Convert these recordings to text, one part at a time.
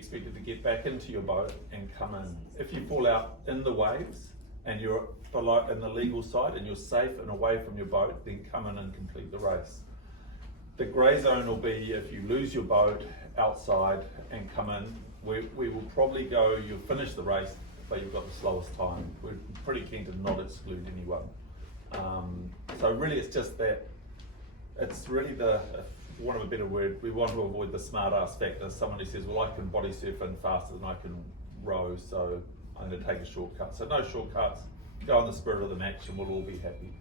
expected to get back into your boat and come in. If you fall out in the waves and you're below in the legal side and you're safe and away from your boat, then come in and complete the race. The grey zone will be if you lose your boat outside and come in. We will probably go, you'll finish the race, but you've got the slowest time. We're pretty keen to not exclude anyone. So really it's just that, it's really the, for want of a better word, we want to avoid the smart ass factor. Someone who says, well, I can body surf in faster than I can row, so I'm going to take a shortcut. So no shortcuts, go in the spirit of the match and we'll all be happy.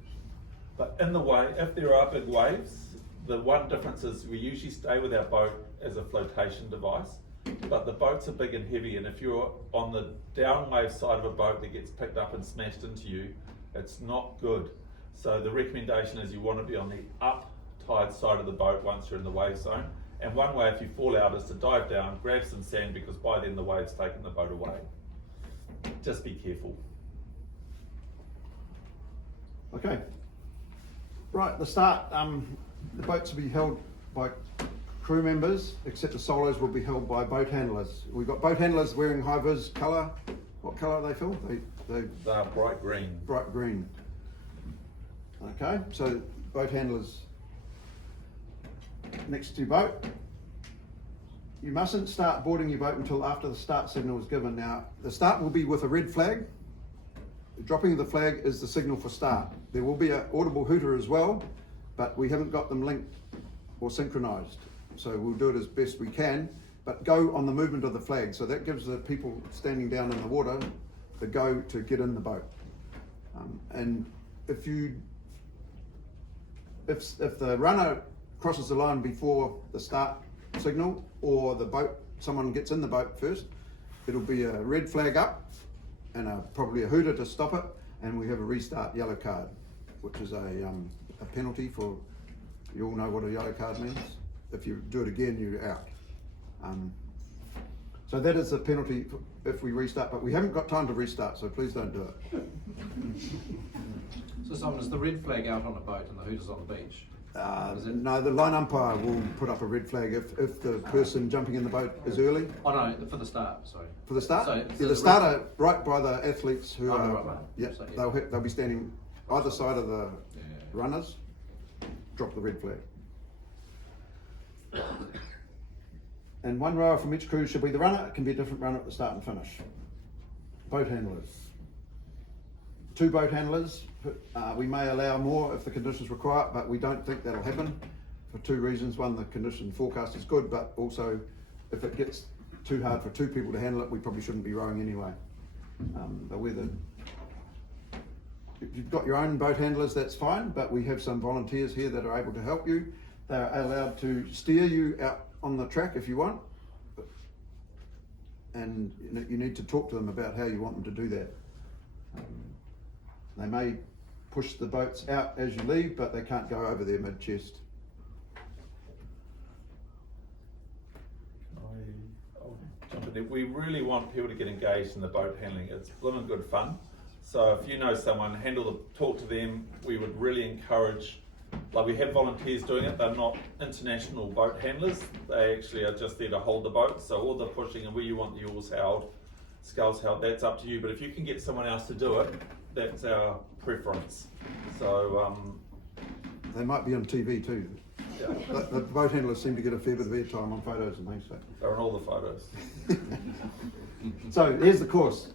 But in the way, if there are big waves, the one difference is we usually stay with our boat as a flotation device, but the boats are big and heavy, and if you're on the downwave side of a boat that gets picked up and smashed into you, it's not good. So the recommendation is you want to be on the up tide side of the boat once you're in the wave zone. And one way if you fall out is to dive down, grab some sand, because by then the wave's taken the boat away. Just be careful. Okay. Right, the start, the boats will be held by crew members, except the solos will be held by boat handlers. We've got boat handlers wearing high-vis colour. What colour are they, Phil? They're bright green. Bright green. Okay, so boat handlers next to your boat. You mustn't start boarding your boat until after the start signal is given. Now, the start will be with a red flag. The dropping of the flag is the signal for start. There will be an audible hooter as well, but we haven't got them linked or synchronized. So we'll do it as best we can, but go on the movement of the flag. So that gives the people standing down in the water the go to get in the boat. And if the runner crosses the line before the start signal, or the boat, someone gets in the boat first, it'll be a red flag up and probably a hooter to stop it, and we have a restart yellow card, which is a penalty for, you all know what a yellow card means. If you do it again, you're out. So that is the penalty if we restart, but we haven't got time to restart, so please don't do it. So Simon, is the red flag out on a boat and the hooter's on the beach? No, the line umpire will put up a red flag if the person jumping in the boat is early. Oh no, for the start, sorry. For the start? So Yeah, the starter right by the athletes who are, right. yeah, So, yeah. they'll be standing either side of the runners, drop the red flag. And one rower from each crew should be the runner. It can be a different runner at the start and finish. Boat handlers. 2 boat handlers. We may allow more if the conditions require it, but we don't think that'll happen for 2 reasons. One, the condition forecast is good, but also if it gets too hard for 2 people to handle it, we probably shouldn't be rowing anyway. If you've got your own boat handlers, that's fine, but we have some volunteers here that are able to help you. They're allowed to steer you out on the track if you want, and you need to talk to them about how you want them to do that. They may push the boats out as you leave, but they can't go over their mid-chest. I'll jump in there. We really want people to get engaged in the boat handling. It's blooming good fun. So if you know someone, talk to them. We would really encourage, like we have volunteers doing it. They're not international boat handlers. They actually are just there to hold the boat. So all the pushing and where you want the oars held, sculls held, that's up to you. But if you can get someone else to do it, that's our preference. So They might be on TV too. yeah, The boat handlers seem to get a fair bit of airtime on photos and things. they're in all the photos. So here's the course.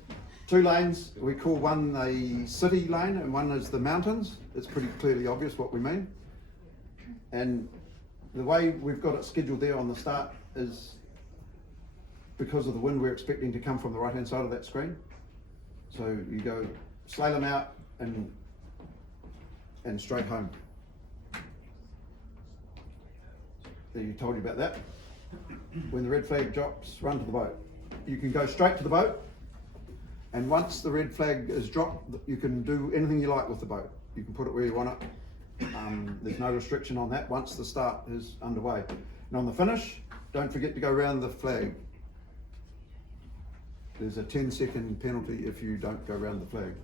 2 lanes. We call one the city lane and one is the mountains. It's pretty clearly obvious what we mean. And the way we've got it scheduled there on the start is because of the wind we're expecting to come from the right hand side of that screen. So you go slalom out and straight home. There, told you about that. When the red flag drops, run to the boat. You can go straight to the boat, and once the red flag is dropped, you can do anything you like with the boat. You can put it where you want it. There's no restriction on that once the start is underway. And on the finish, don't forget to go around the flag. There's a 10-second penalty if you don't go around the flag.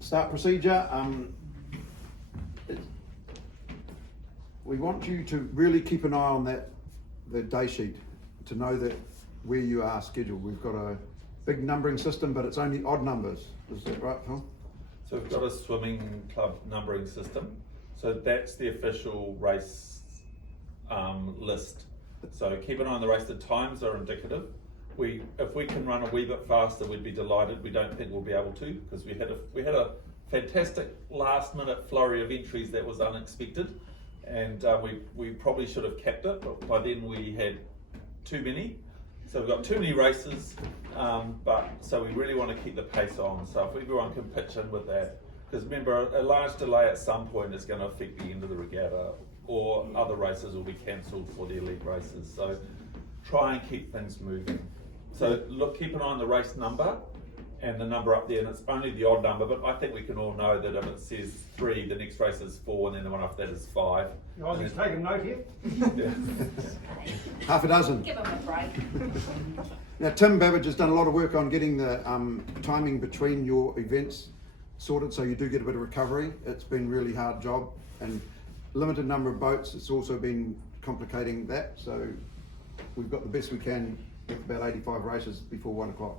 Start procedure. We want you to really keep an eye on that the day sheet to know that where you are scheduled. We've got a big numbering system, but it's only odd numbers. Is that right, Phil? So we've got a swimming club numbering system. So that's the official race list. So keep an eye on the race. The times are indicative. If we can run a wee bit faster, we'd be delighted. We don't think we'll be able to because we had a fantastic last minute flurry of entries that was unexpected, and we probably should have kept it, but by then we had too many. So we've got too many races, but so we really want to keep the pace on. So if everyone can pitch in with that, because remember, a large delay at some point is going to affect the end of the regatta, or other races will be cancelled for the elite races. So try and keep things moving. So look, keep an eye on the race number and the number up there, and it's only the odd number, but I think we can all know that if it says 3, the next race is 4, and then the one after that is 5. You guys take a note here? Yeah. Half a dozen. Give them a break. Now, Tim Babbage has done a lot of work on getting the timing between your events sorted, so you do get a bit of recovery. It's been a really hard job, and limited number of boats. It's also been complicating that, so we've got the best we can with about 85 races before 1 o'clock.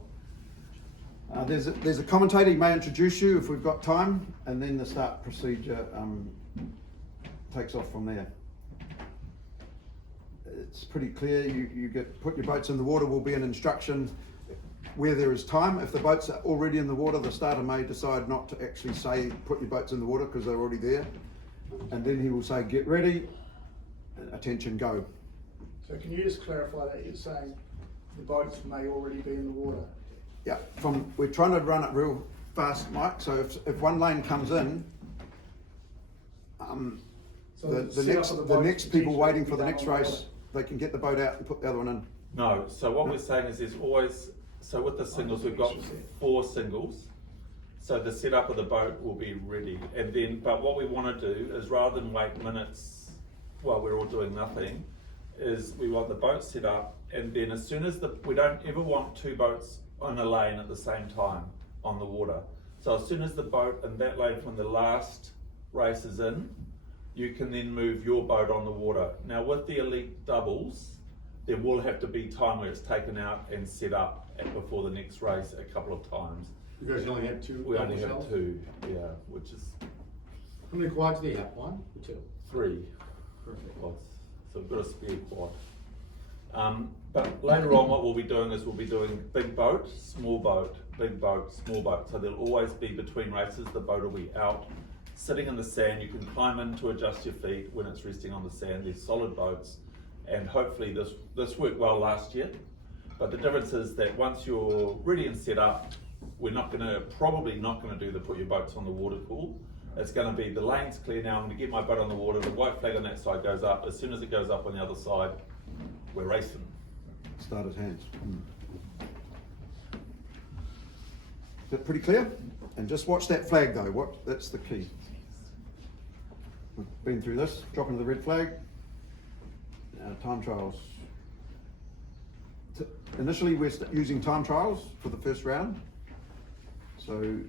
There's a commentator, he may introduce you if we've got time, and then the start procedure takes off from there. It's pretty clear, you put your boats in the water will be an instruction where there is time. If the boats are already in the water, the starter may decide not to actually say put your boats in the water because they're already there, and then he will say get ready, attention, go. So can you just clarify that you're saying the boats may already be in the water? Yeah, we're trying to run it real fast, Mike, so if one lane comes in, So the setup of next boats people potentially waiting could for be the done next on the race, water. they can get the boat out and put the other one in. No, so what we're saying is there's always, so with the singles, we've got 4 singles. So the setup of the boat will be ready. And then, but what we want to do is rather than wait minutes while we're all doing nothing, is we want the boat set up, and then as soon as we don't ever want 2 boats on a lane at the same time on the water. So as soon as the boat in that lane from the last race is in, you can then move your boat on the water. Now with the elite doubles, there will have to be time where it's taken out and set up before the next race a couple of times. You guys only have 2? We only have shells? 2, yeah, which is How many quads do you have? 1 or 2? 3 Perfect. quads. So we've got a spare quad. But later on what we'll be doing is we'll be doing big boat, small boat, big boat, small boat. So there'll always be between races, the boat will be out, sitting in the sand. You can climb in to adjust your feet when it's resting on the sand. There's solid boats, and hopefully this worked well last year. But the difference is that once you're ready and set up, we're probably not gonna do the put your boats on the water call. It's gonna be the lane's clear now, I'm gonna get my boat on the water, the white flag on that side goes up. As soon as it goes up on the other side, we're racing. Starter's hands. Is that pretty clear? And just watch that flag though, that's the key. We've been through this, dropping the red flag. Now time trials. Initially we're using time trials for the first round. So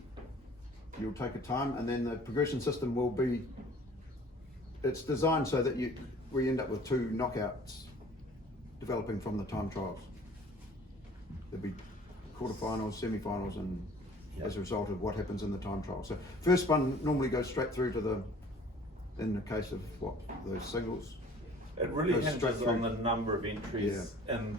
you'll take a time, and then the progression system will be, it's designed so that we end up with 2 knockouts developing from the time trials. There'll be quarterfinals, semi-finals, and as a result of what happens in the time trial. So first one normally goes straight through to in the case of those singles. It really Goes hinges straight on through. the number of entries in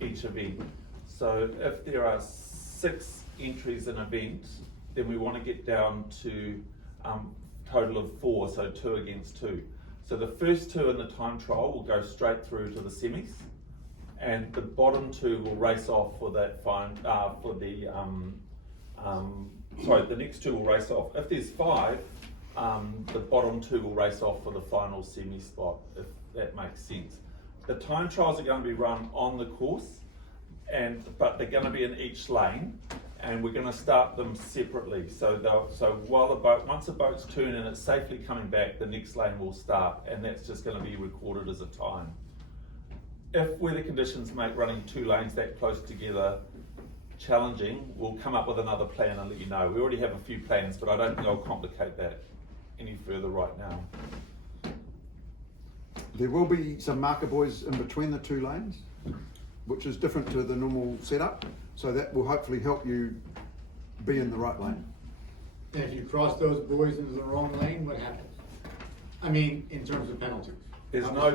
each event. So if there are 6 entries in an event, then we want to get down to total of 4, so 2 against 2. So the first 2 in the time trial will go straight through to the semis, and the bottom 2 will race off for that the next 2 will race off. If there's 5, the bottom 2 will race off for the final semi spot, if that makes sense. The time trials are going to be run on the course, but they're going to be in each lane, and we're going to start them separately. So once the boat's turned and it's safely coming back, the next lane will start, and that's just going to be recorded as a time. If weather conditions make running 2 lanes that close together challenging, we'll come up with another plan and let you know. We already have a few plans, but I don't think I'll complicate that any further right now. There will be some marker buoys in between the two lanes, which is different to the normal setup, so that will hopefully help you be in the right lane. And if you cross those buoys into the wrong lane, what happens? I mean, in terms of penalties. There's no